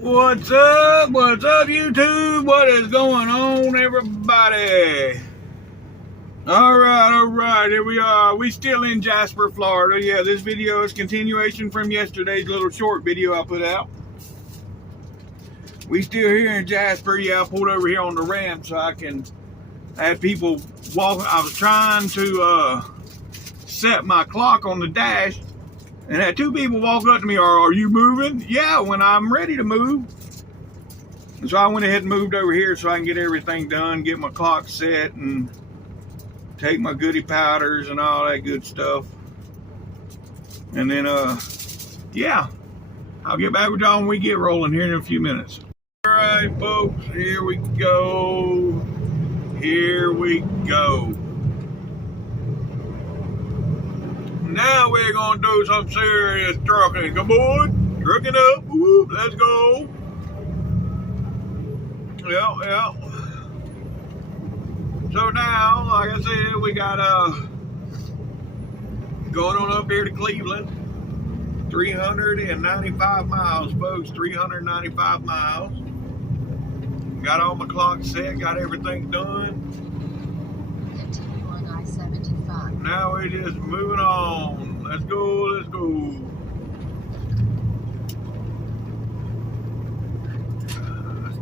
What's up? What's up, YouTube? What is going on, everybody? All right, here we are. We still in Jasper, Florida. Yeah, this video is continuation from yesterday's little short video I put out. We still here in Jasper. Yeah, I pulled over here on the ramp so I can have people walk. I was trying to set my clock on the dash, and had two people walk up to me. Are you moving? Yeah, when I'm ready to move. And so I went ahead and moved over here so I can get everything done, get my clock set, and take my goodie powders and all that good stuff. And then, yeah, I'll get back with y'all when we get rolling here in a few minutes. All right, folks, here we go. Here we go. Now we're gonna do some serious trucking. Come on, trucking up. Woo, let's go. Yeah. So now, like I said, we got going on up here to Cleveland. 395 miles, folks. 395 miles. Got all my clocks set. Got everything done. Continue on I-75. Now we're just moving on. Let's go. Let's go.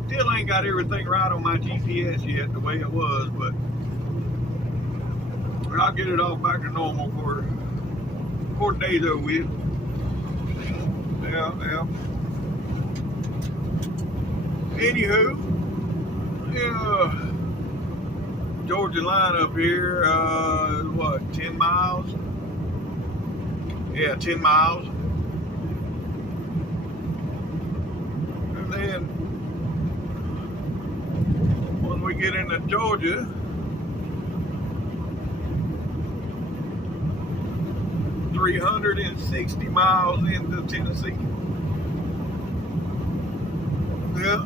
Still ain't got everything right on my GPS yet, the way it was, but I'll get it all back to normal for 4 days over with. Yeah. Anywho, yeah, Georgia line up here, what, 10 miles? Yeah, 10 miles. And then when we get into Georgia, $360 miles into Tennessee. Yeah.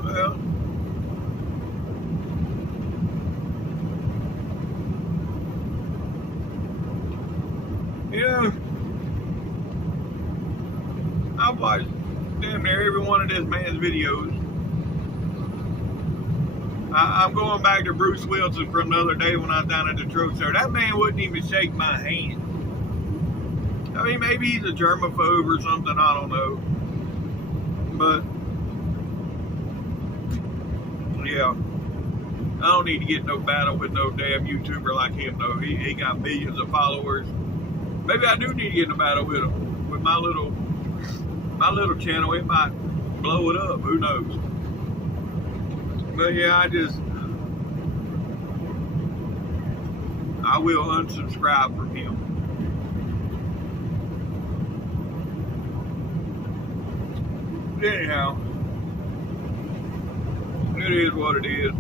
Yeah. I've watched damn near every one of this man's videos. I'm going back to Bruce Wilson from the other day when I was down at the truck show. That man wouldn't even shake my hand. I mean, maybe he's a germaphobe or something, I don't know. But, yeah. I don't need to get no battle with no damn YouTuber like him, though. He got millions of followers. Maybe I do need to get in a battle with him. With my little channel, it might blow it up. Who knows? But yeah, I will unsubscribe from him. Anyhow, it is what it is.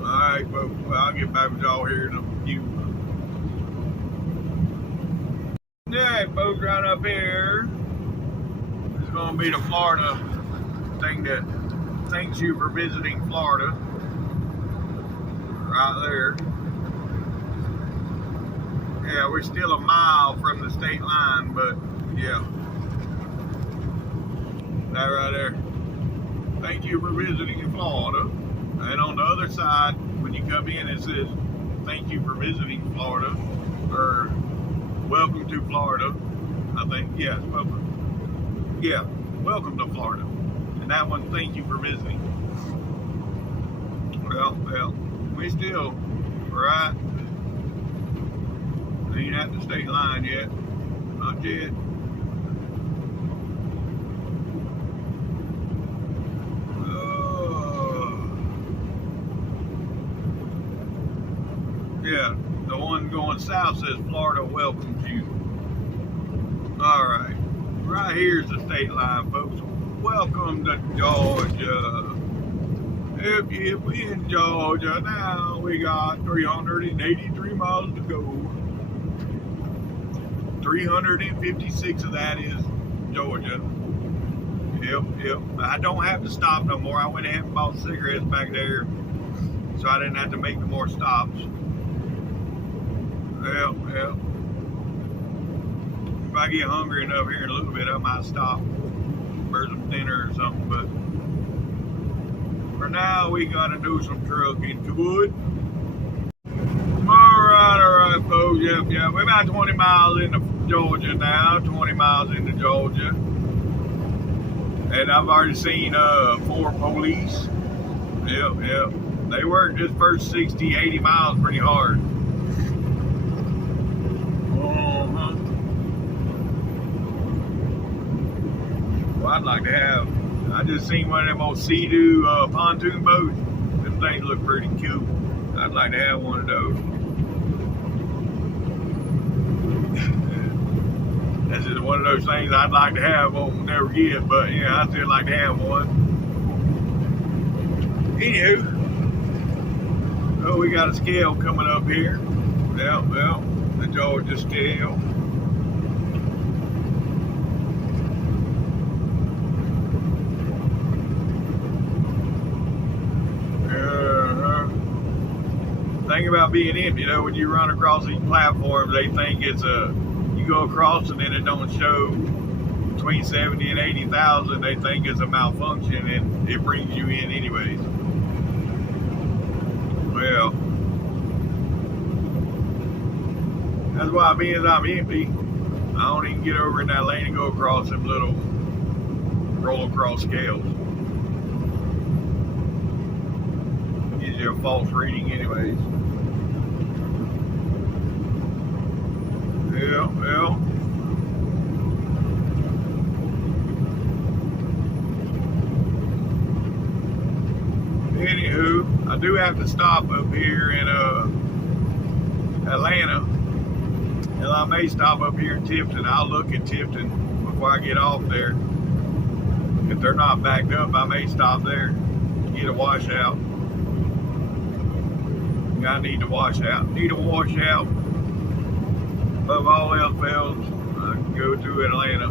Alright, folks, well, I'll get back with y'all here in a few. Alright, folks, right up here, it's going to be the Florida thing that thanks you for visiting Florida. Right there. Yeah, we're still a mile from the state line, but yeah. That right there. Thank you for visiting Florida. And on the other side, when you come in, it says, thank you for visiting Florida. Or, welcome to Florida. I think, yeah, welcome. Yeah, welcome to Florida. And that one, thank you for visiting. Well, we still, right? Ain't at the state line yet. Not yet. Yeah, the one going south says Florida welcomes you. Alright. Right here's the state line, folks. Welcome to Georgia. If we in Georgia now, we got 383 miles to go. 356 of that is Georgia. Yep. I don't have to stop no more. I went ahead and bought cigarettes back there, so I didn't have to make no more stops. Yep. I get hungry enough here in a little bit, I might stop for some dinner or something. But for now, we gotta do some trucking. Good. All right, folks. Yep. We're about 20 miles into Georgia now. 20 miles into Georgia, and I've already seen 4 police. Yep. They worked this first 60, 80 miles pretty hard. Well, I'd like to have. I just seen one of them old Sea-Doo pontoon boats. Them things look pretty cool. I'd like to have one of those. This is one of those things I'd like to have, won't never get, but yeah, I'd still like to have one. Anywho, oh, we got a scale coming up here. Well, the Georgia scale. Thing about being empty, when you run across these platforms, they think it's you go across and then it don't show between 70 and 80,000. They think it's a malfunction and it brings you in anyways. Well, that's why being as I'm empty, I don't even get over in that lane and go across them little roll across scales. Gives you a false reading anyways. Well. Anywho, I do have to stop up here in Atlanta. And I may stop up here in Tifton. I'll look at Tifton before I get off there. If they're not backed up, I may stop there, get a washout. I need a washout. Above all else fails, I can go to Atlanta.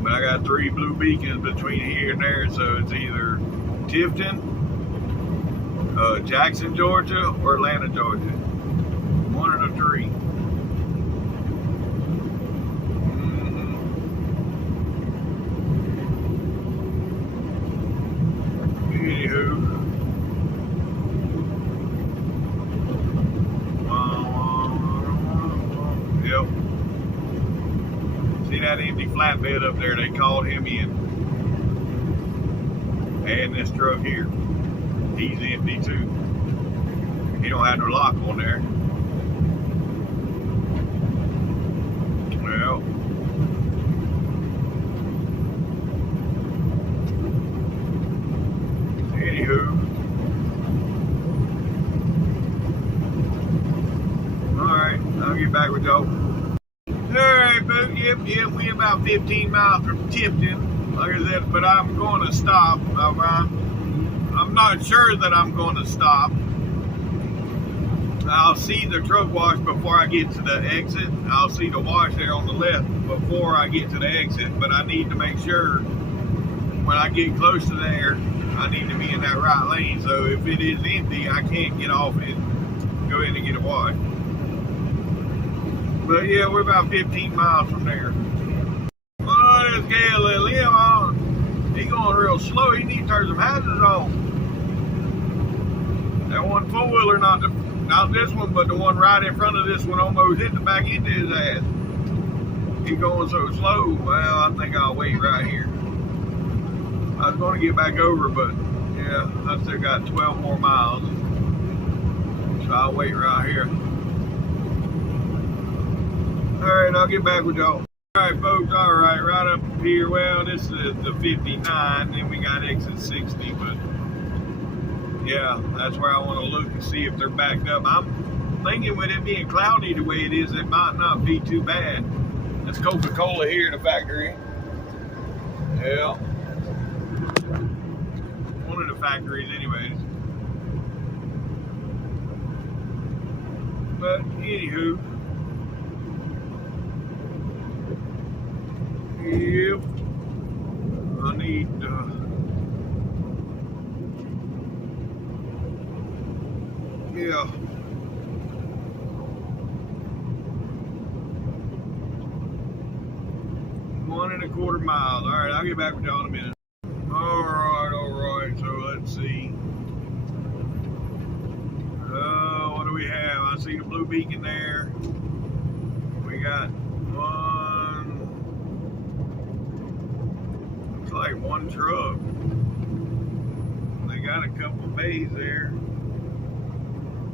But I got 3 blue beacons between here and there, so it's either Tifton, Jackson, Georgia, or Atlanta, Georgia. One of the 3. Anywho. Yep. See that empty flatbed up there? They called him in. And this truck here. He's empty too. He don't have no lock on there. Well. Anywho. Alright, I'll get back with y'all. Alright, folks, yep, we about 15 miles from Tifton. Like I said, but I'm going to stop. I'm not sure that I'm going to stop. I'll see the truck wash before I get to the exit. I'll see the wash there on the left before I get to the exit, but I need to make sure when I get close to there, I need to be in that right lane. So if it is empty, I can't get off it. Go in and get a wash. But yeah, we're about 15 miles from there. Oh, this guy let him on. He going real slow. He needs to turn some hazards on. That one 4-wheeler, not this one, but the one right in front of this one almost hit the back end of his ass. He's going so slow. Well, I think I'll wait right here. I was going to get back over, but yeah, I still got 12 more miles. So I'll wait right here. Alright, I'll get back with y'all. Alright, folks, alright, right up here. Well, this is the 59, then we got exit 60, but yeah, that's where I want to look and see if they're backed up. I'm thinking with it being cloudy the way it is, it might not be too bad. That's Coca-Cola here in the factory. Yeah. One of the factories anyways. But anywho. Yep. I need yeah. 3/4 miles. All right, I'll get back with y'all in a minute. All right. So let's see. What do we have? I see the blue beacon there. We got one. Looks like one truck. They got a couple of bays there.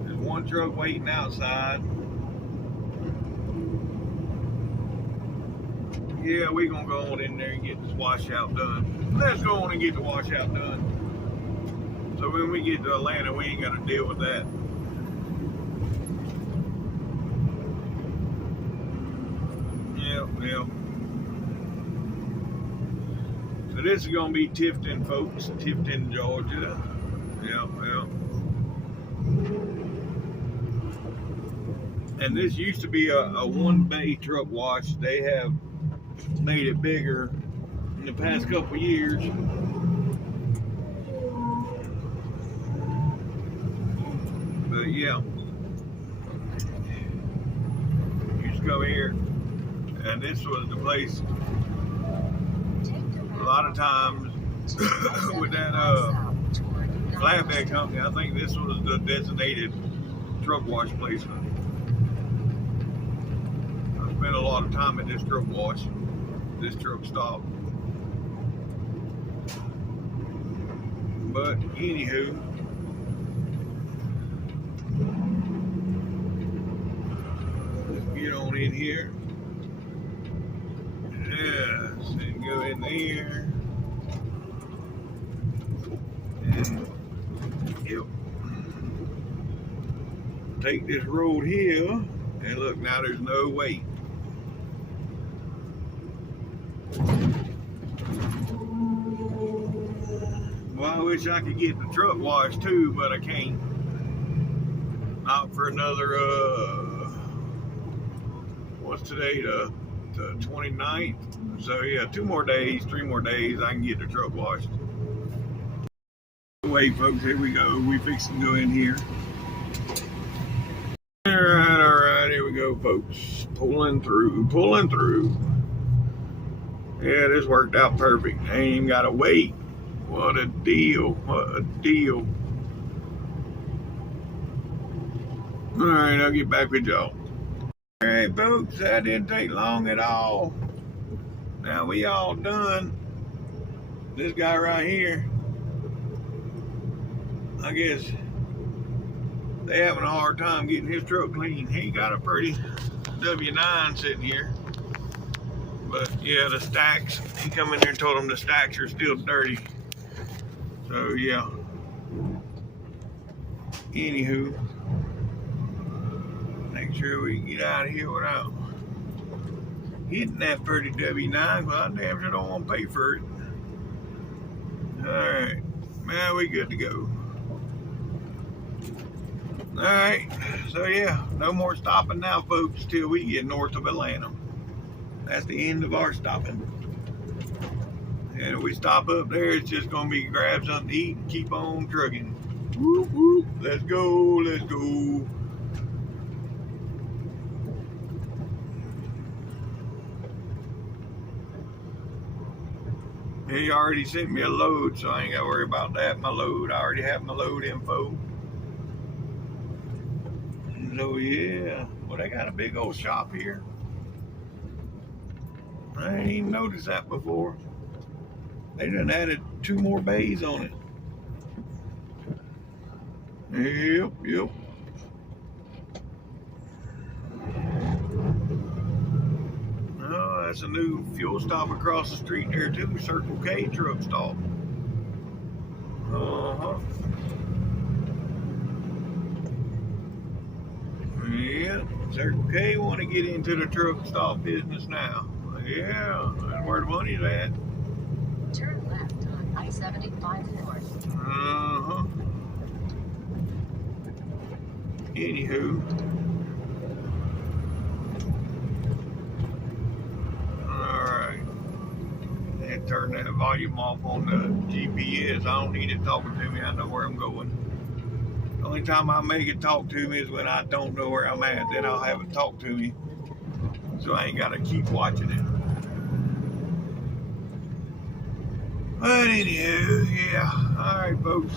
There's one truck waiting outside. Yeah, we're gonna go on in there and get this washout done. Let's go on and get the washout done. So when we get to Atlanta, we ain't gotta deal with that. Yep. So this is gonna be Tifton, folks. Tifton, Georgia. Yep. And this used to be a one-bay truck wash. They have made it bigger in the past couple years. But yeah, you just come here, and this was the place. A lot of times with that flatbed company, I think this was the designated truck wash place. I spent a lot of time at this truck wash, this truck stop. But anywho, let's get on in here. Yes, and go in there. And yep. Take this road here, and look, now there's no weight. Well, I wish I could get the truck washed too, but I can't. Not for another, what's today, the 29th? So yeah, 2 more days, 3 more days, I can get the truck washed. Wait, folks, here we go. We fixing to go in here. All right, here we go, folks. Pulling through. Yeah, this worked out perfect. I ain't even got to wait. What a deal. All right, I'll get back with y'all. All right, folks, that didn't take long at all. Now we all done. This guy right here, I guess they having a hard time getting his truck clean. He got a pretty W9 sitting here. But yeah, the stacks, he come in there and told him the stacks are still dirty. So yeah. Anywho, make sure we get out of here without hitting that pretty W9, but I damn sure don't want to pay for it. Alright, man, we good to go. Alright, so yeah, no more stopping now, folks, till we get north of Atlanta. That's the end of our stopping. And if we stop up there, it's just gonna be grab something to eat and keep on trucking. Whoop, whoop. Let's go. He already sent me a load, so I ain't gotta worry about that. My load, I already have my load info. So yeah, well, they got a big old shop here. I ain't even noticed that before. They done added 2 more bays on it. Yep. Oh, that's a new fuel stop across the street there too. Circle K truck stop. Yeah, Circle K want to get into the truck stop business now. Yeah, that's where the money's at. Turn left on I-75 North. Anywho. Alright. And turn that volume off on the GPS. I don't need it talking to me. I know where I'm going. The only time I make it talk to me is when I don't know where I'm at. Then I'll have it talk to me. So I ain't got to keep watching it. But anywho, yeah. Alright, folks.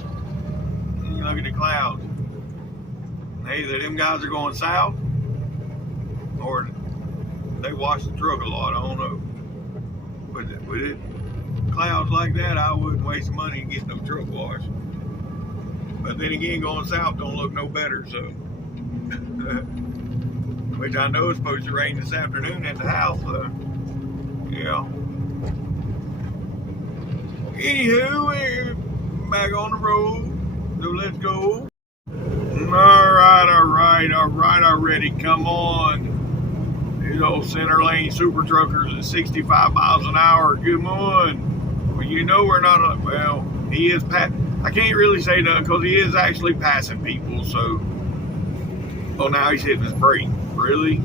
You look at the clouds. Either them guys are going south or they wash the truck a lot. I don't know. But with it, clouds like that, I wouldn't waste money getting no truck washed. But then again, going south don't look no better, so. Which I know is supposed to rain this afternoon at the house, so. Yeah. Anywho, we're back on the road, so let's go. Alright, already, come on. These old center lane super truckers at 65 miles an hour, come on. Well, you know we're not, well, he is, I can't really say nothing because he is actually passing people, so. Oh, now he's hitting his brake, really?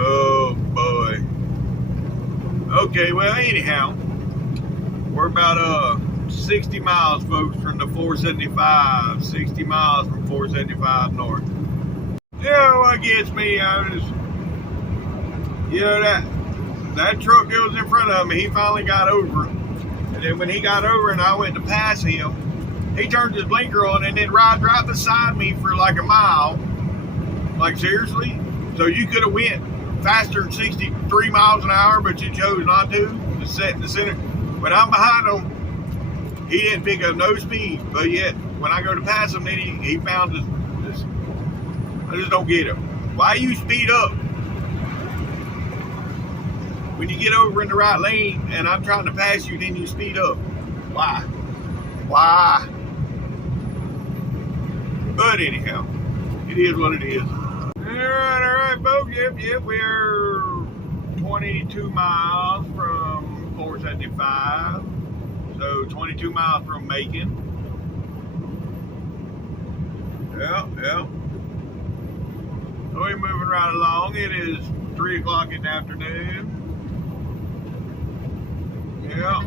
Oh boy. Okay, well anyhow, we're about 60 miles, folks, from the 475. 60 miles from 475 north. Yeah, what gets me, I was, you know, that truck goes in front of me. He finally got over, and then when he got over and I went to pass him, he turned his blinker on and then rides right beside me for like a mile. Like, seriously? So you could have went faster than 63 miles an hour, but you chose not to set in the center. When I'm behind him, he didn't pick up no speed, but yet when I go to pass him, then he found this. I just don't get him. Why you speed up when you get over in the right lane and I'm trying to pass you, then you speed up? Why? But anyhow, it is what it is. All right, folks. Yep, we're 22 miles from 475. So 22 miles from Macon. Yeah. So we're moving right along. It is 3 o'clock in the afternoon. Yeah,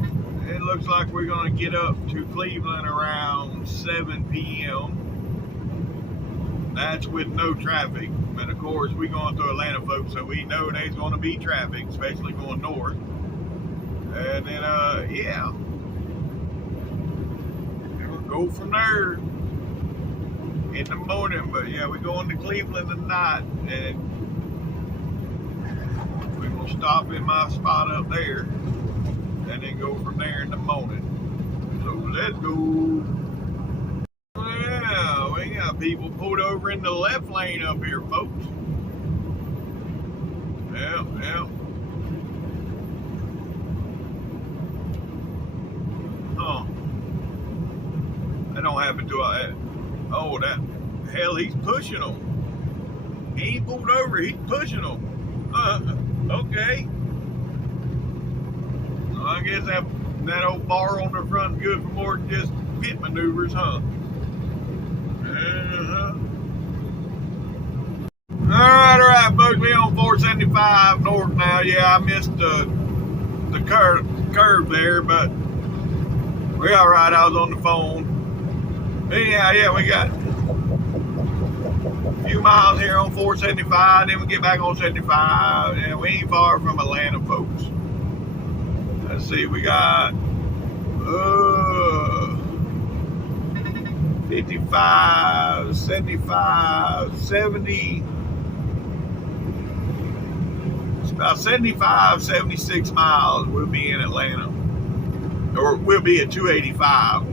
it looks like we're going to get up to Cleveland around 7 p.m. That's with no traffic. But of course, we're going through Atlanta, folks, so we know there's going to be traffic, especially going north. And then, yeah. We'll go from there in the morning. But yeah, we're going to Cleveland tonight. And we're going to stop in my spot up there. And then go from there in the morning. So let's go. Yeah, we got people pulled over in the left lane up here, folks. Yeah. Huh. That don't happen to us. Oh, that hell, he's pushing them. He ain't pulled over, he's pushing them. Okay. Well, I guess that old bar on the front is good for more than just pit maneuvers, huh? All right, folks, we on 475 north now. Yeah, I missed the curve there, but we're all right. I was on the phone. Anyhow, yeah, we got a few miles here on 475. Then we get back on 75. Yeah, we ain't far from Atlanta, folks. Let's see, we got 55, 75, 70. It's about 75, 76 miles. We'll be in Atlanta. Or we'll be at 285.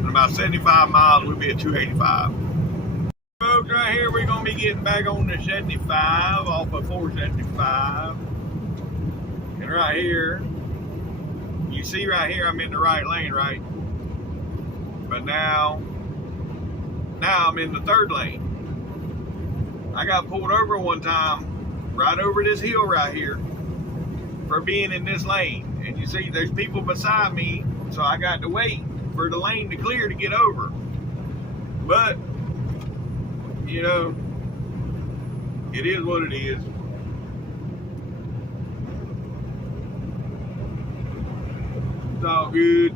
In about 75 miles, we'll be at 285. Folks, right here, we're going to be getting back on the 75 off of 475. And right here, you see right here, I'm in the right lane, right? But now I'm in the third lane. I got pulled over one time, right over this hill right here, for being in this lane. And you see, there's people beside me, so I got to wait for the lane to clear to get over. But, you know, it is what it is. It's all good.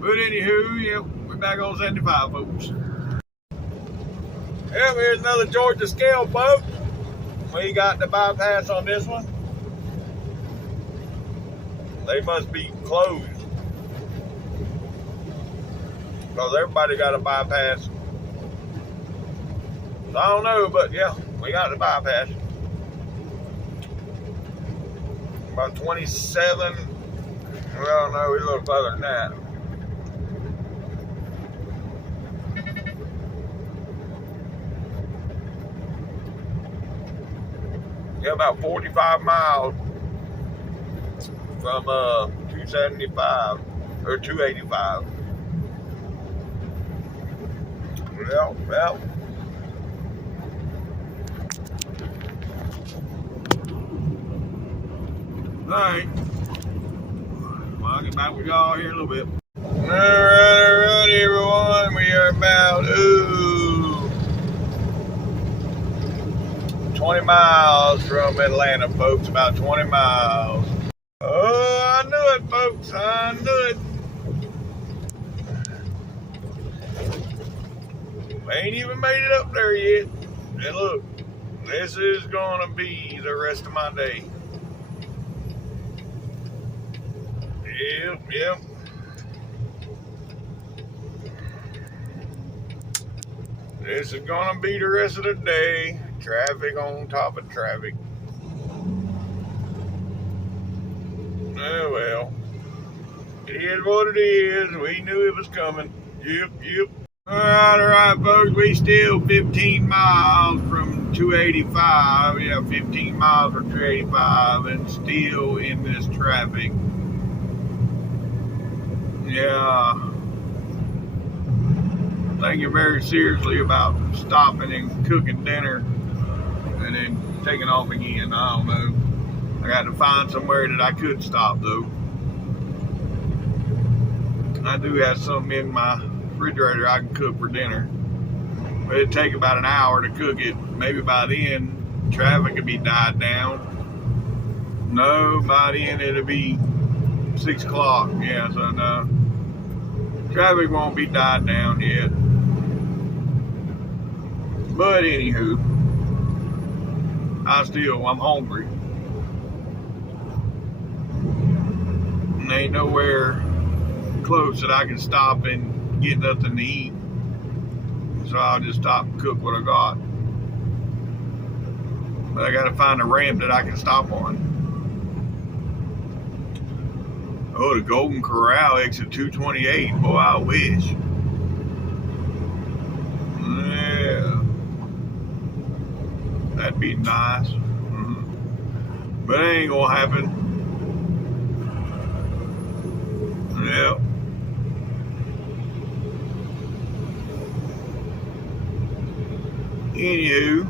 But anywho, yeah, we're back on 75, folks. Yep, here's another Georgia scale boat. We got the bypass on this one. They must be closed, because everybody got a bypass. So I don't know, but yeah, we got the bypass. About 27. Well, no, we a little further than that. Yeah, about 45 miles from 275 or 285. Well. All right. Well, I'll get back with y'all here in a little bit. All right, everyone. We are about 20 miles from Atlanta, folks. About 20 miles. Oh, I knew it, folks. I knew it. We ain't even made it up there yet. And look, this is gonna be the rest of my day. Yep. This is gonna be the rest of the day. Traffic on top of traffic. Oh well. It is what it is. We knew it was coming. Yep. All right, folks. We still 15 miles from 285. Yeah, 15 miles from 285, and still in this traffic. Yeah. Thinking very seriously about stopping and cooking dinner and then taking off again. I don't know. I got to find somewhere that I could stop, though. I do have something in my refrigerator I can cook for dinner. But it'd take about an hour to cook it. Maybe by then, traffic could be died down. No, by then it'll be 6 o'clock. Yeah, so no. Traffic won't be died down yet. But anywho, I'm hungry. And ain't nowhere close that I can stop and get nothing to eat. So I'll just stop and cook what I got. But I gotta find a ramp that I can stop on. Oh, the Golden Corral, exit 228. Boy, I wish. Yeah. That'd be nice. But it ain't gonna happen. Yeah. Anywho.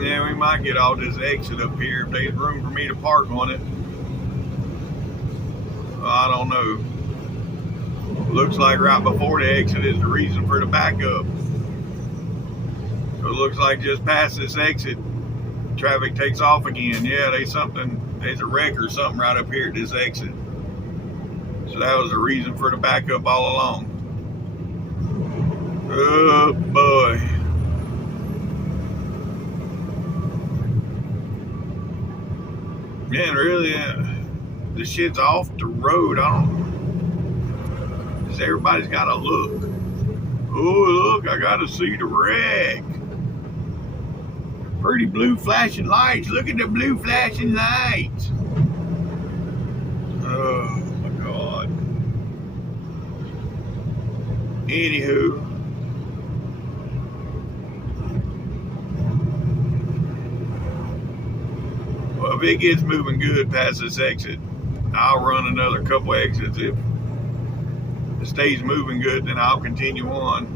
Yeah, we might get all this exit up here if there's room for me to park on it. I don't know. Looks like right before the exit is the reason for the backup. So it looks like just past this exit, traffic takes off again. Yeah, there's a wreck or something right up here at this exit. So that was the reason for the backup all along. Oh boy. Man, really, this shit's off the road. I don't. Just everybody's got to look. Oh, look, I got to see the wreck. Pretty blue flashing lights. Look at the blue flashing lights. Oh, my God. Anywho. Well, if it gets moving good past this exit, I'll run another couple exits. If it stays moving good, then I'll continue on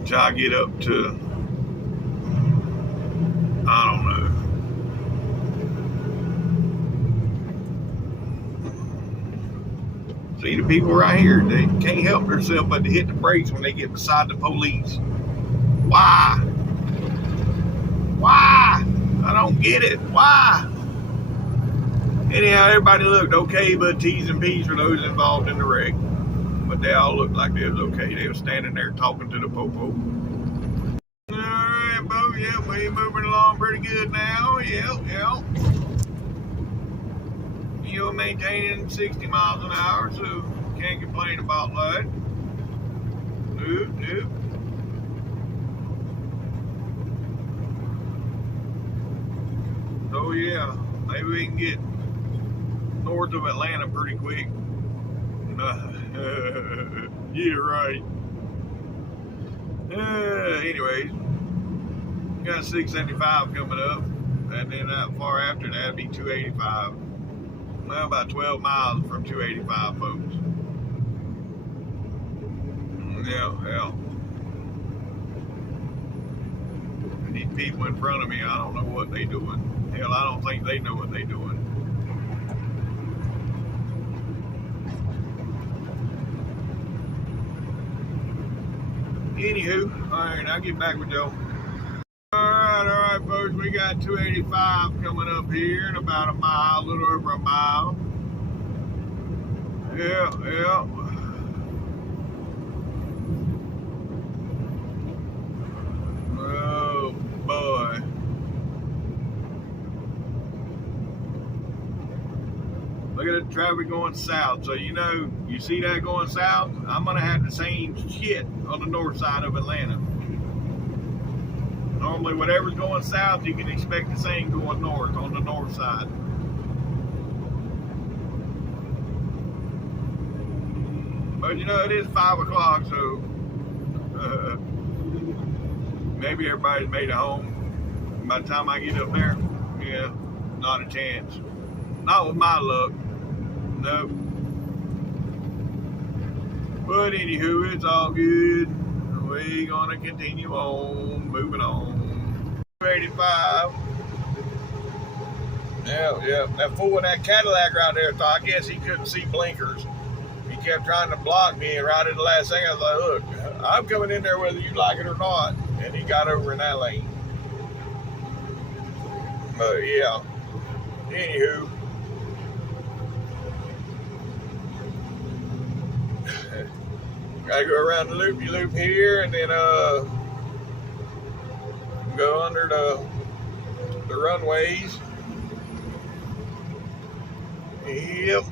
until I get up to, I don't know. See, the people right here, they can't help themselves but to hit the brakes when they get beside the police. Why? I don't get it. Why? Anyhow, everybody looked okay, but T's and P's for those involved in the wreck. But they all looked like they was okay. They were standing there talking to the popo. Alright, Bo, yeah, we moving along pretty good now. Yeah. You're maintaining 60 miles an hour, so can't complain about that. Nope. So yeah, maybe we can get north of Atlanta pretty quick. Yeah, right. Anyways, got 675 coming up, and then not far after that, it'd be 285. Well, about 12 miles from 285, folks. Yeah. These people in front of me, I don't know what they doing. Hell, I don't think they know what they doing. Anywho, alright, I'll get back with y'all. Alright, folks, we got 285 coming up here in about a mile, a little over a mile. Yeah. Oh, boy. Look at the traffic going south. So, you see that going south? I'm going to have the same shit on the north side of Atlanta. Normally, whatever's going south, you can expect the same going north on the north side. But, it is 5 o'clock, so maybe everybody's made it home. By the time I get up there, yeah, not a chance. Not with my luck. Nope. But anywho, it's all good. We're gonna continue on, moving on. 285. Yeah. That fool in that Cadillac right there thought, I guess he couldn't see blinkers. He kept trying to block me, and right at the last thing, I was like, look, I'm coming in there whether you like it or not. And he got over in that lane. But yeah. Anywho. Gotta go around the loop here, and then go under the runways. Yep.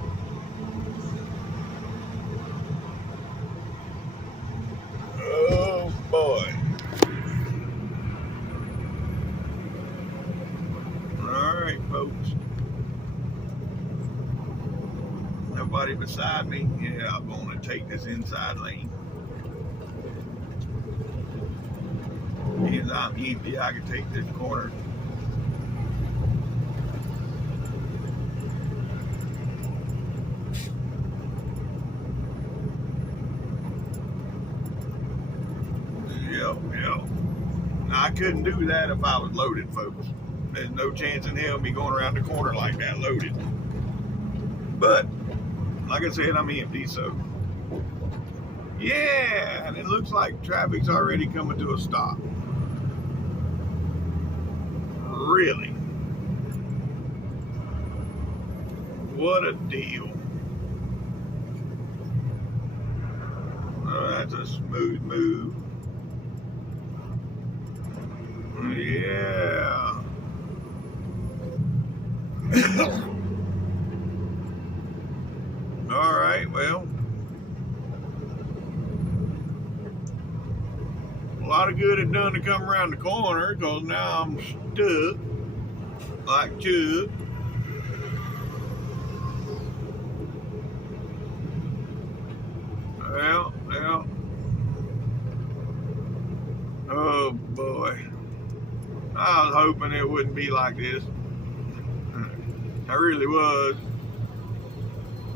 Oh boy. Alright, folks. Nobody beside me. Yeah, I'm going to take this inside lane. Because I'm empty, I can take this corner. Yep. Now, I couldn't do that if I was loaded, folks. There's no chance in hell me going around the corner like that loaded. But like I said, I'm empty, so yeah, and it looks like traffic's already coming to a stop. Really? What a deal. Oh, that's a smooth move. Yeah. All right, well, a lot of good it done to come around the corner, because now I'm stuck like Chuck. Well, oh boy, I was hoping it wouldn't be like this. I really was.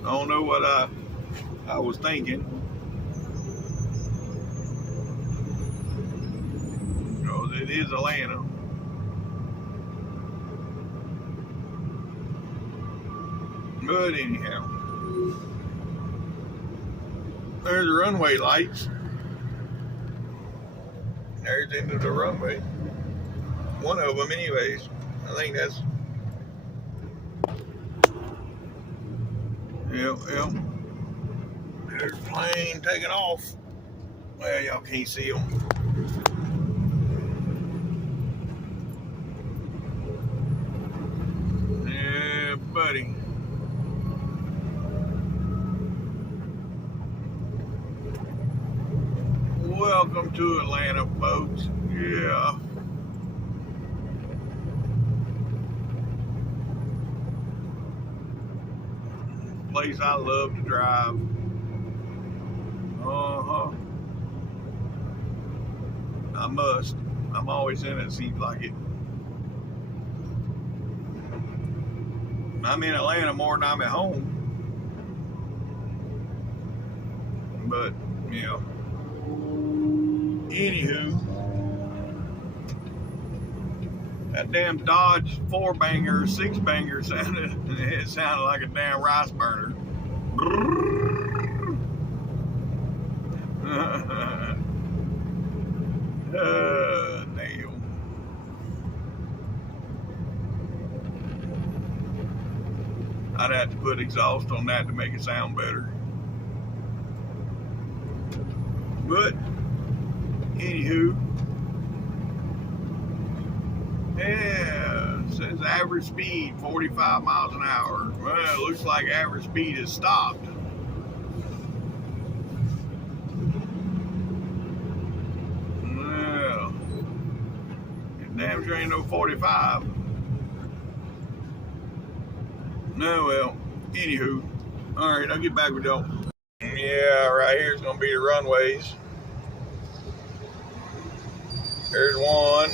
I don't know what I was thinking. Because it is Atlanta. But anyhow, there's the runway lights. There's the end of the runway. One of them anyways. I think that's. Yep. There's a plane taking off. Well, y'all can't see them. Yeah, buddy. Welcome to Atlanta, folks. Yeah. Place I love to drive. I must. I'm always in it, seems like it. I'm in Atlanta more than I'm at home. But, yeah. Anywho, that damn Dodge 4-banger, 6-banger it sounded like a damn rice burner. Damn. I'd have to put exhaust on that to make it sound better. But, anywho, yeah, it says average speed 45 miles an hour. Well, it looks like average speed has stopped. Well, it damn sure ain't no 45. No, well, anywho, all right, I'll get back with y'all. Yeah, right here's gonna be the runways. There's one.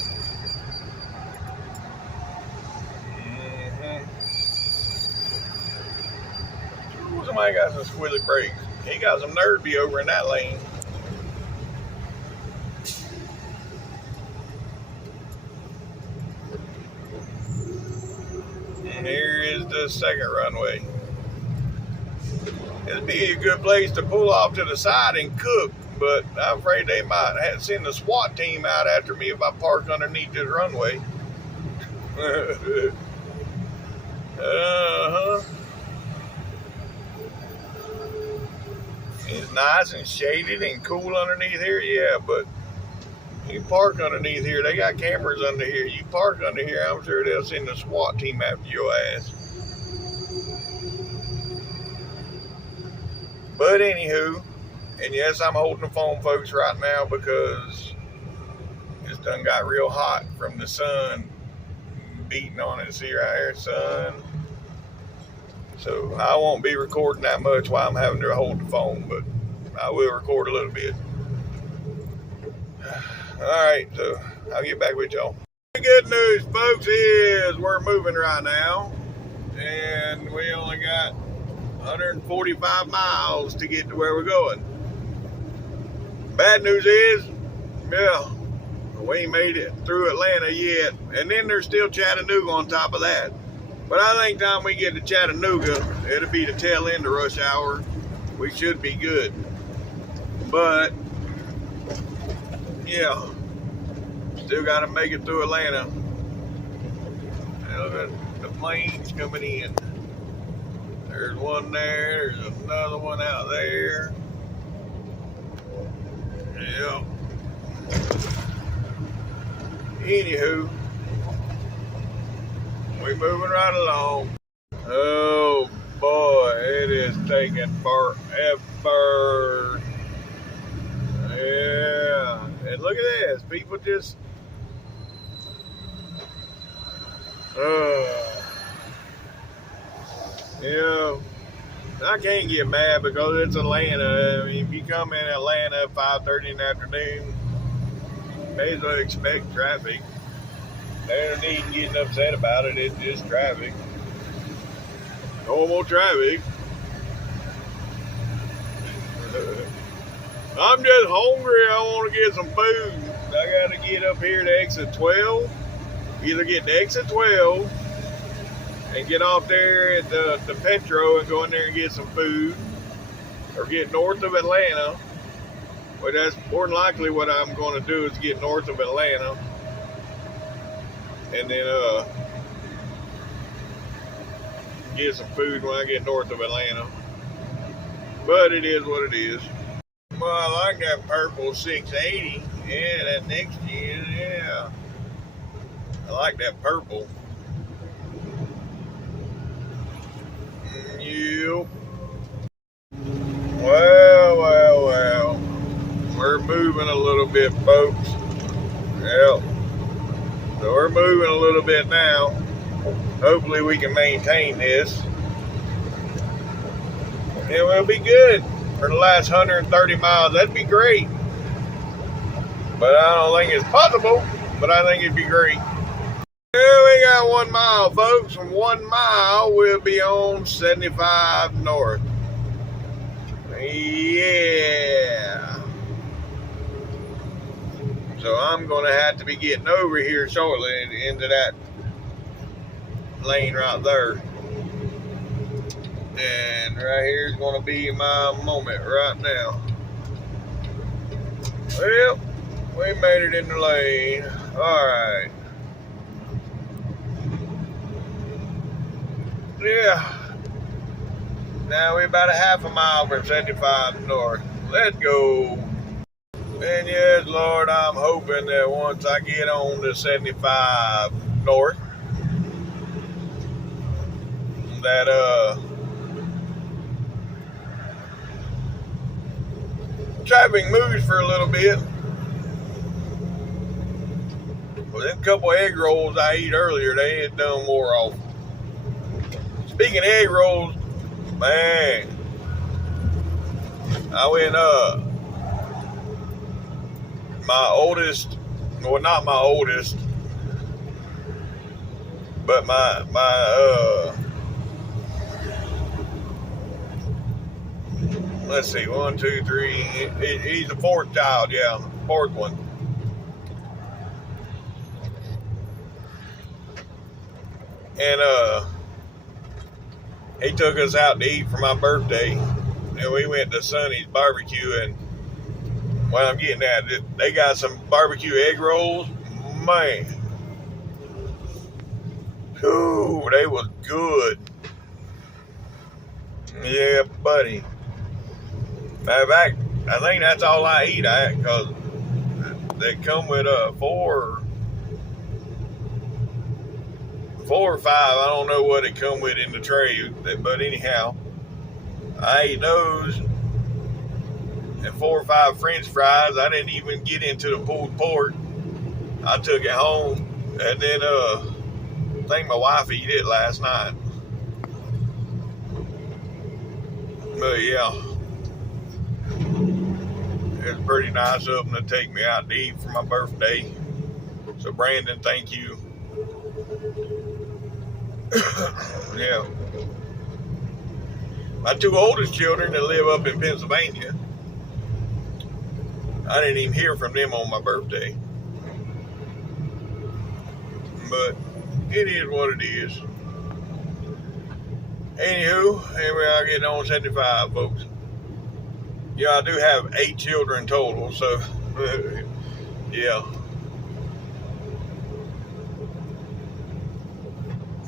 Ooh, somebody got some squilly brakes. He got some nerve to be over in that lane. And here is the second runway. It'd be a good place to pull off to the side and cook, but I'm afraid they might have send the SWAT team out after me if I park underneath this runway. It's nice and shaded and cool underneath here, yeah, but you park underneath here, they got cameras under here. You park under here, I'm sure they'll send the SWAT team after your ass. But anywho, and yes, I'm holding the phone, folks, right now because it's done got real hot from the sun beating on it. See right here, sun. So I won't be recording that much while I'm having to hold the phone, but I will record a little bit. All right, so I'll get back with y'all. The good news, folks, is we're moving right now, and we only got 145 miles to get to where we're going. Bad news is, yeah, we ain't made it through Atlanta yet, and then there's still Chattanooga on top of that. But I think time we get to Chattanooga, it'll be the tail end of rush hour. We should be good. But, yeah, still got to make it through Atlanta. Look at the planes coming in. There's one there, there's another one out there. Yep. Anywho, we moving right along. Oh boy, it is taking forever. Yeah, and look at this. People just, you know, I can't get mad because it's Atlanta. I mean, if you come in Atlanta at 5:30 in the afternoon, may as well expect traffic. There's no need in getting upset about it. It's just traffic. Normal traffic. I'm just hungry. I want to get some food. I got to get up here to exit 12. Either get to exit 12 and get off there at the Petro and go in there and get some food, or get north of Atlanta. But that's more than likely what I'm going to do is get north of Atlanta, and then get some food when I get north of Atlanta. But it is what it is. Well, I like that purple 680. Yeah, that next gen, yeah. I like that purple. Yep. Well. We're moving a little bit, folks. Yep. So we're moving a little bit now. Hopefully we can maintain this. And we'll be good for the last 130 miles. That'd be great. But I don't think it's possible, but I think it'd be great. Yeah, we got 1 mile, folks. From 1 mile, we'll be on 75 north. Yeah. So I'm going to have to be getting over here shortly into that lane right there. And right here is going to be my moment right now. Well, we made it in the lane. Alright. Yeah. Now we're about a half a mile from 75 north. Let's go. And yes, Lord, I'm hoping that once I get on to 75 north, that traffic moves for a little bit. Well, them couple egg rolls I ate earlier, they had done wore off. Speaking of egg rolls, man, I went my oldest, well, not my oldest, but my let's see, 1, 2, 3, he's the 4th child, yeah, 4th one. And he took us out to eat for my birthday, and we went to Sonny's barbecue. And what I'm getting at, they got some barbecue egg rolls, man. Ooh, they was good. Yeah, buddy. Matter of fact, I think that's all I eat, because they come with 4 or 5. I don't know what it come with in the tray, but anyhow, I ate those and 4 or 5 French fries. I didn't even get into the pulled pork. I took it home, and then I think my wife ate it last night. But yeah, it's pretty nice of them to take me out to eat for my birthday. So Brandon, thank you. Yeah. My 2 oldest children that live up in Pennsylvania, I didn't even hear from them on my birthday. But it is what it is. Anywho, here we are getting on 75, folks. Yeah, I do have 8 children total, so yeah.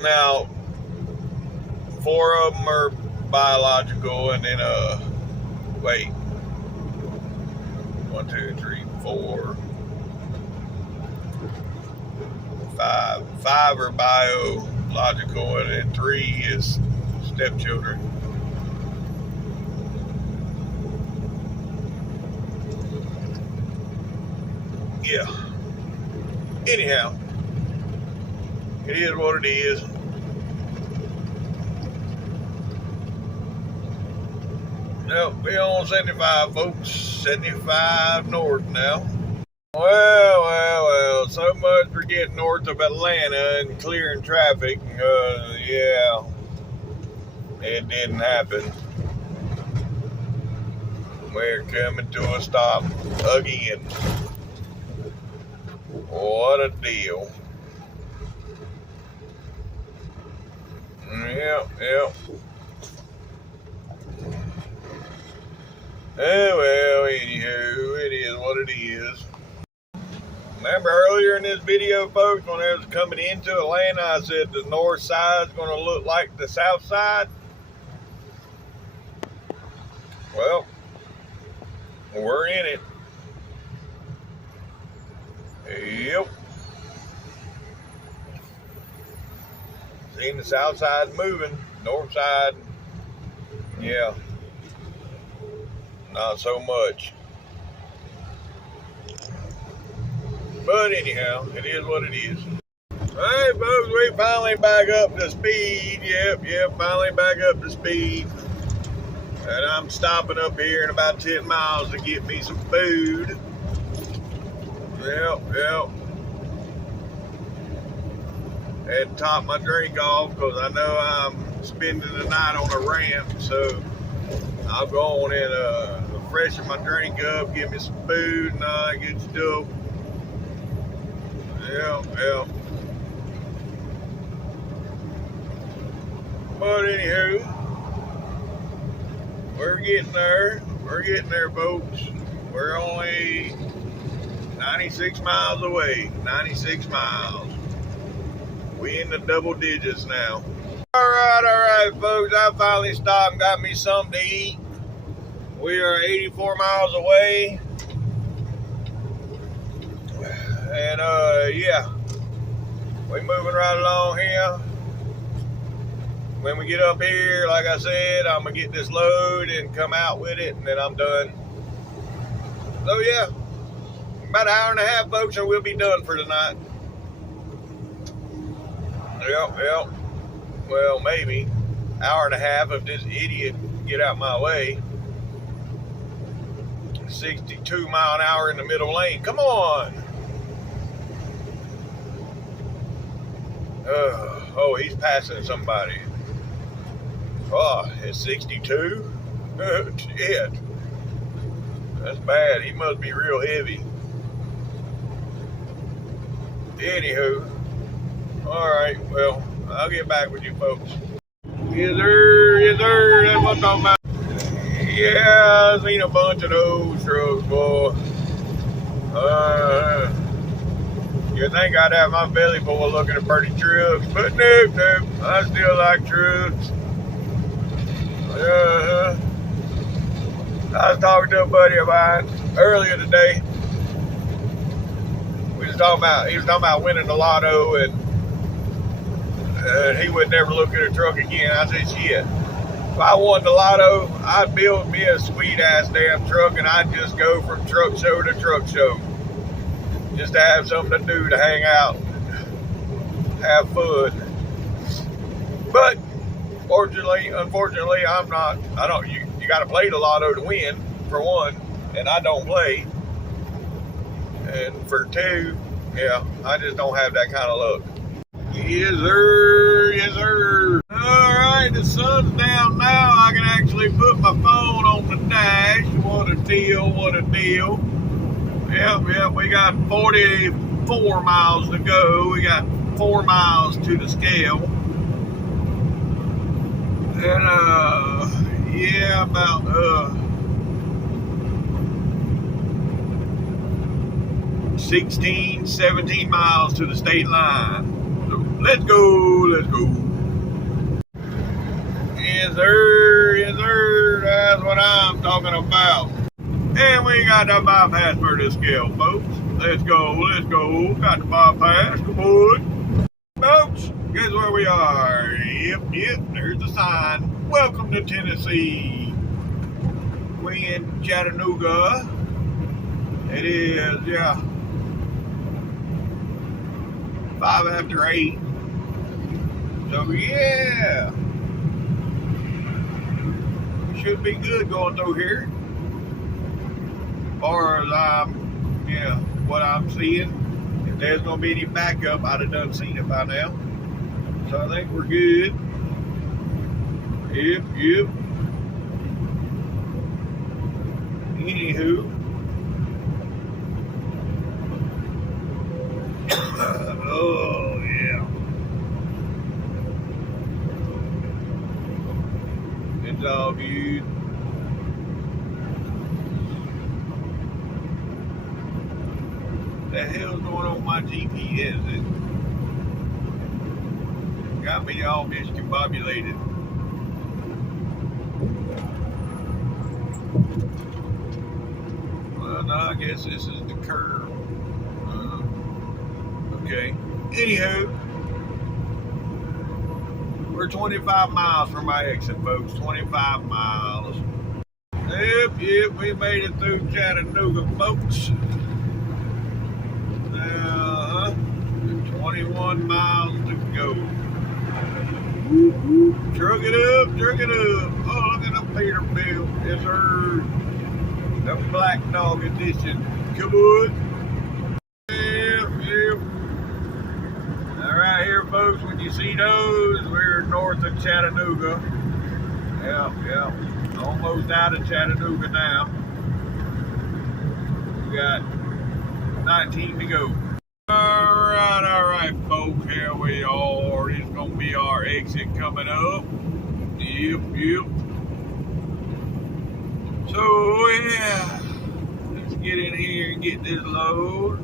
Now, 4 of them are biological, and then wait, 1, 2, 3, 4, 5. 5 are biological, and then 3 is stepchildren. Yeah. Anyhow, it is what it is. Nope, we're on 75, folks. 75 north now. Well. So much for getting north of Atlanta and clearing traffic. Yeah, it didn't happen. We're coming to a stop again. What a deal. Yep. Oh, well, anywho, it is what it is. Remember earlier in this video, folks, when I was coming into Atlanta, I said the north side is going to look like the south side. Well, we're in it. Yep. Seeing the south side moving, north side, yeah, not so much. But anyhow, it is what it is. Alright, folks, we finally back up to speed. Yep, finally back up to speed. And I'm stopping up here in about 10 miles to get me some food. Yep. Had to top my drink off because I know I'm spending the night on a ramp. So I'll go on and freshen my drink up, get me some food and all that good stuff. Yep. But anywho, we're getting there. We're getting there, folks. We're only 96 miles away. 96 miles. We in the double digits now. All right, folks. I finally stopped and got me something to eat. We are 84 miles away. And yeah, we're moving right along here. When we get up here, like I said, I'm gonna get this load and come out with it, and then I'm done. So yeah, about an hour and a half, folks, and we'll be done for tonight. Yep. Well, maybe hour and a half if this idiot get out my way. 62 mile an hour in the middle lane. Come on. Oh, he's passing somebody. Oh, it's 62? Shit. That's bad. He must be real heavy. Anywho. Alright, well, I'll get back with you folks. Yes, sir. That's what I'm talking about. Yeah, I've seen a bunch of those trucks, boy. You think I'd have my belly full of looking at pretty trucks, but nope. I still like trucks. I was talking to a buddy of mine earlier today. He was talking about winning the lotto, and he would never look at a truck again. I said, shit. If I won the lotto, I'd build me a sweet ass damn truck, and I'd just go from truck show to truck show. Just to have something to do, to hang out, have fun. But unfortunately, you gotta play the lotto to win, for one, and I don't play. And for two, yeah, I just don't have that kind of luck. Yes, sir. All right, the sun's down now. I can actually put my phone on the dash. What a deal. Yep, we got 44 miles to go. We got 4 miles to the scale. And, yeah, about, 16, 17 miles to the state line. So, let's go. Yes, sir. That's what I'm talking about. And we got the bypass for the scale, folks. Let's go. Got the bypass. Come on. Folks, guess where we are? Yep. There's the sign. Welcome to Tennessee. We in Chattanooga. It is, 5 after 8. So, yeah. We should be good going through here. As far as what I'm seeing, if there's gonna be any backup, I'd have done seen it by now. So I think we're good. Yep. Anywho, oh yeah, it's all good. The hell's going on with my GPS? It got me all discombobulated. Well, no, I guess this is the curve. Okay. Anywho, we're 25 miles from my exit, folks. 25 miles. Yep, we made it through Chattanooga, folks. 21 miles to go. Whoop, whoop. Truck it up, truck it up. Oh, look at the Peterbilt. Yes, sir. The Black Dog Edition. Come on. Yep. All right, here, folks, when you see those, we're north of Chattanooga. Yep. Almost out of Chattanooga now. We got 19 to go. All right, folks, here we are. This is going to be our exit coming up. Yep. So, yeah, let's get in here and get this load.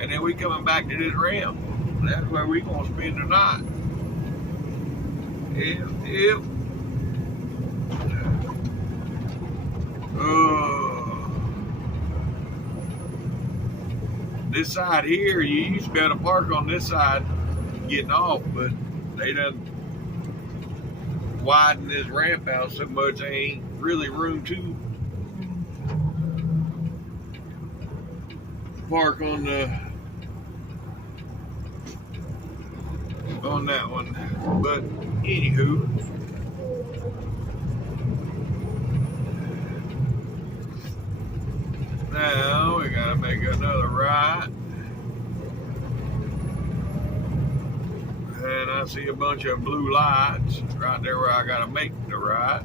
And then we coming back to this ramp. That's where we going to spend the night. Yep. This side here, you used to be able to park on this side getting off, but they done widen this ramp out so much there ain't really room to park on that one. But anywho, now we gotta make another right. And I see a bunch of blue lights right there where I gotta make the right.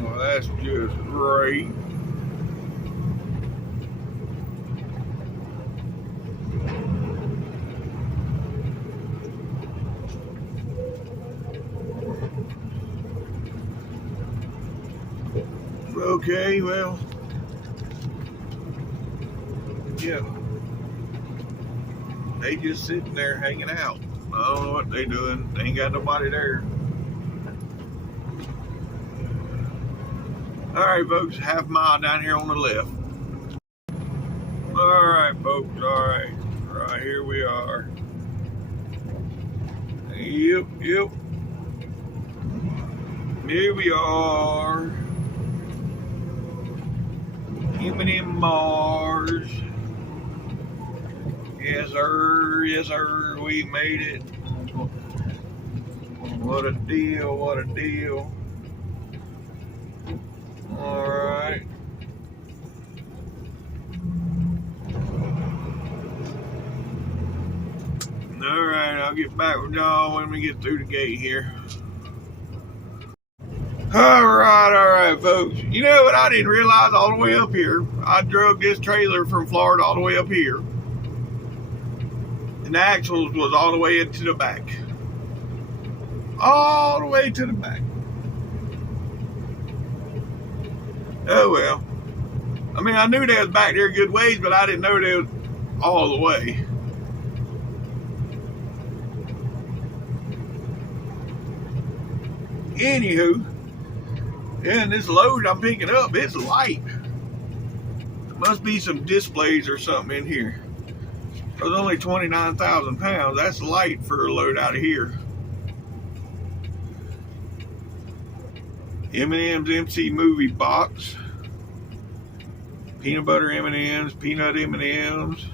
Well, that's just great. Okay, well, yeah, they just sitting there hanging out. I don't know what they doing. They ain't got nobody there. All right, folks, half mile down here on the left. All right, folks, all right, right here we are. Yep. Here we are. M&M Mars. Yes, sir, we made it. What a deal. All right. All right, I'll get back with y'all when we get through the gate here. All right, folks. You know what I didn't realize all the way up here? I drug this trailer from Florida all the way up here. And the axles was all the way into the back. All the way to the back. Oh, well. I mean, I knew they was back there a good ways, but I didn't know they was all the way. Anywho, yeah, and this load I'm picking up, it's light. There must be some displays or something in here. It was only 29,000 pounds. That's light for a load out of here. M&M's MC Movie Box. Peanut butter M&M's, peanut M&M's.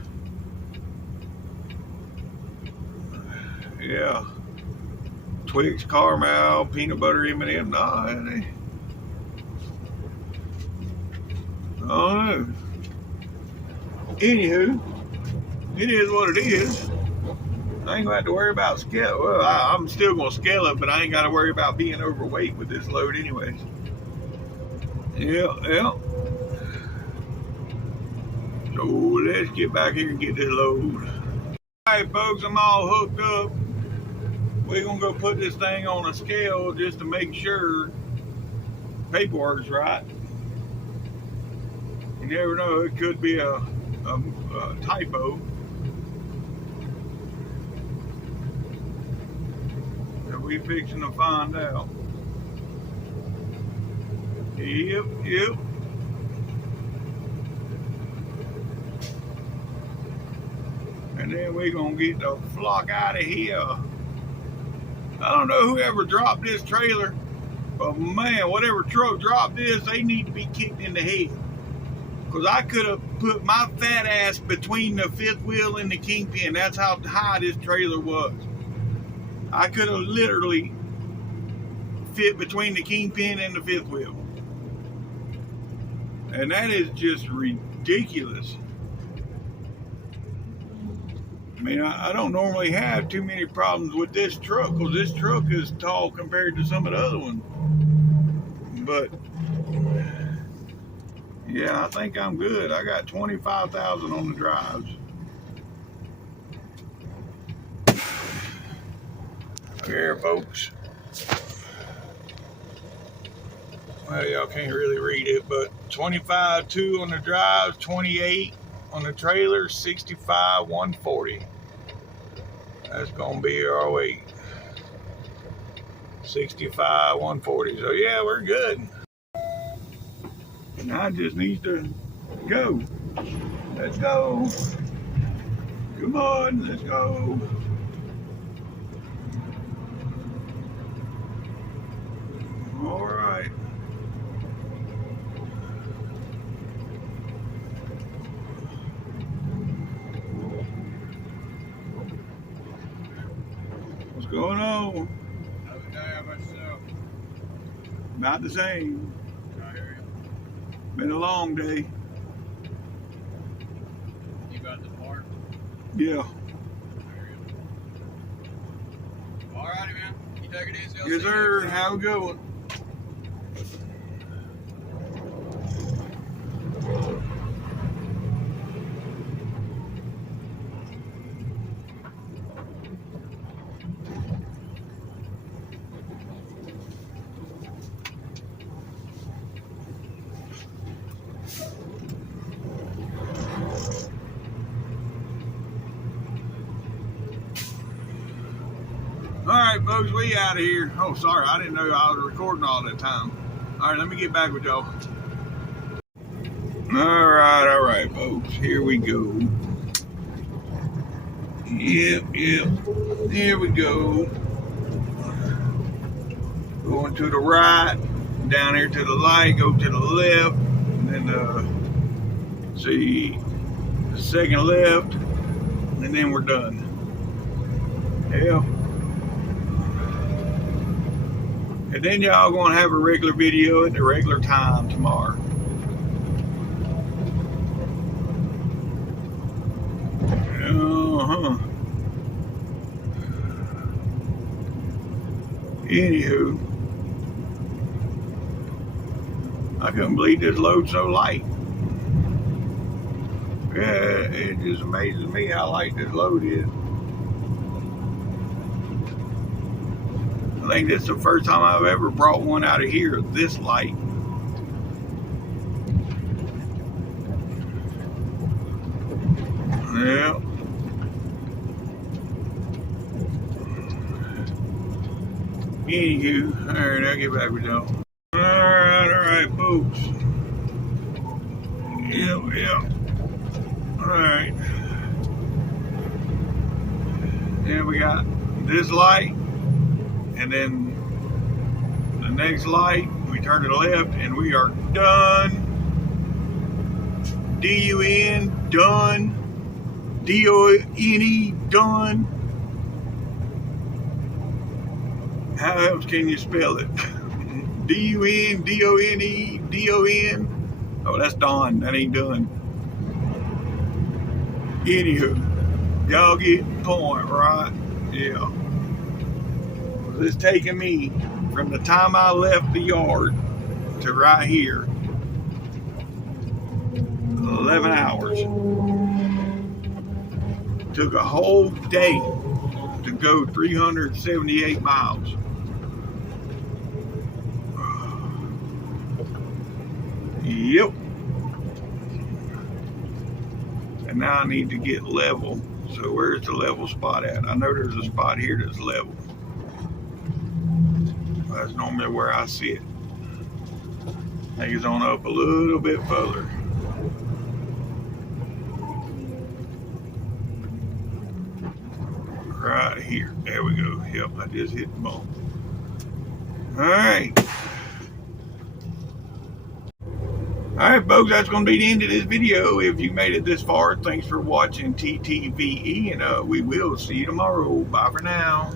Yeah. Twix caramel, peanut butter M&M. Nah, I don't know. Anywho, it is what it is. I ain't gonna have to worry about scale. Well, I'm still gonna scale it, but I ain't gotta worry about being overweight with this load anyways. Yeah. So let's get back here and get this load. Alright, folks, I'm all hooked up. We're gonna go put this thing on a scale just to make sure paperwork's right. You never know, it could be a typo that we fixing to find out. Yep, yep. And then we're gonna get the flock out of here. I don't know whoever dropped this trailer, but man, whatever truck dropped this, they need to be kicked in the head. Because I could have put my fat ass between the fifth wheel and the kingpin. That's how high this trailer was. I could have literally fit between the kingpin and the fifth wheel. And that is just ridiculous. I mean, I don't normally have too many problems with this truck because this truck is tall compared to some of the other ones. But yeah, I think I'm good. I got 25,000 on the drives. Here, folks. Well, y'all can't really read it, but 25.2 on the drives, 28 on the trailer, 65, 140. That's gonna be our weight. 65, 140. So yeah, we're good. And I just need to go. Let's go. Come on, let's go. All right. What's going on? Another day, how about yourself? About the same. I hear you. Been a long day. You got the park? Yeah. I hear you. Alrighty, man. You take it easy. I'll Yes, see you sir. next time. Have a good one. All right, folks, we out of here. Oh, sorry, I didn't know I was recording all that time. All right, let me get back with y'all. All right, folks, here we go. Yep, here we go. Going to the right, down here to the light, go to the left, and then see the second left, and then we're done. Yeah. And then y'all gonna have a regular video at the regular time tomorrow. Anywho, I couldn't believe this load so light. Yeah, it just amazes me how light this load is. I think this is the first time I've ever brought one out of here this light. Yeah. Anywho, alright, I'll get back with y'all. Alright, folks. Yep. Alright. Then we got this light, and then the next light, we turn to the left, and we are done. D-U-N, done. D-O-N-E, done. How else can you spell it? D-U-N, D-O-N-E, D-O-N. Oh, that's done. That ain't done. Anywho, y'all get the point, right? Yeah. It's taking me from the time I left the yard to right here 11 hours. Took a whole day to go 378 miles. Yep. And now I need to get level. So where's the level spot at? I know there's a spot here that's level. That's normally where I see it. Take it on up a little bit further. Right here. There we go. Yep, I just hit the bump. Alright. Alright, folks, that's going to be the end of this video. If you made it this far, thanks for watching TTVE, and we will see you tomorrow. Bye for now.